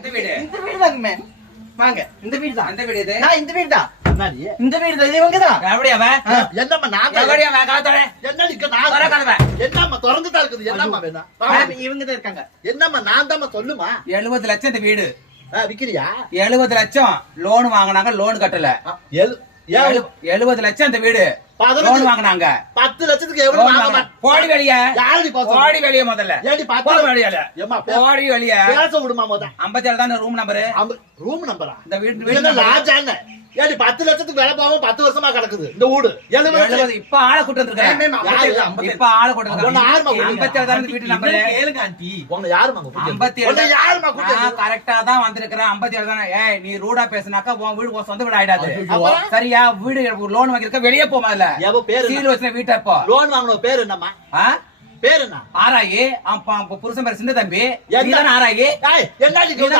இந்த வீடு தாங்க வாங்க. இந்த வீடு தான். அந்த வீடு இது. இந்த வீடு தான். இந்த வீடு தான். இவங்க தான். எப்படியா என்னம்மா நான் எப்படியா காத்தோட என்னடி நான் வர கதவை என்னம்மா திறந்து தான் இருக்குது. என்னம்மா வேணும்? இவங்க தான் இருக்காங்க. என்னம்மா நான் தான் சொல்லுமா. 70 லட்சம் இந்த வீடு. விக்கிறியா? 70 லட்சம் லோன் வாங்கினாங்க, லோன் கட்டல. 70 லட்சம் இந்த வீடு லோன் வாங்கினாங்க. 10 லட்சத்துக்கு எவ்வளவு வாங்க? போடி வெளிய. யாரடி பாஸ்? போடி வெளிய முதல்ல. ஏடி பாஸ்? போடி வெளிய. ஏம்மா போடி வெளிய. பேச விடுமா முத. 57 தான் ரூம் நம்பர். ரூம் நம்பரா? இந்த வீடு என்ன லாஜானே? ஏடி 10 லட்சத்துக்கு வேலை போகாம 10 வருஷமா கிடக்குது இந்த வீடு. 70 இப்ப ஆளை கூட்டி வந்திருக்கேன். இப்ப ஆளை கூட்டி உன்னை யாரும்மா வந்திருக்கேன். 57 தான் இந்த வீட்டு நம்பர். கேளுங்க ஆண்டி. உன்னை யாரும்மா கூட்டி? 57 உன்னை யாரும்மா கூட்டி? நான் கரெக்ட்டா தான் வந்திருக்கேன். 57 தான். ஏய் நீ ரூடா பேசினாக்கா உன் வீடு உன் சொந்த வீடு ஆயிடாது. அப்புறம்? சரியா? வீடு லோன் வாங்கிருக்க வெளிய போமா இல்ல. எவ பேரு? சீல் வச்ச வீட்டை இப்போ. லோன் வாங்குன பேரு என்னம்மா? பேரு என்ன? ஆராயி புருஷன் பேர் சின்ன தம்பி. என்ன? நீதான் ஆராயி. ஏய் என்னடி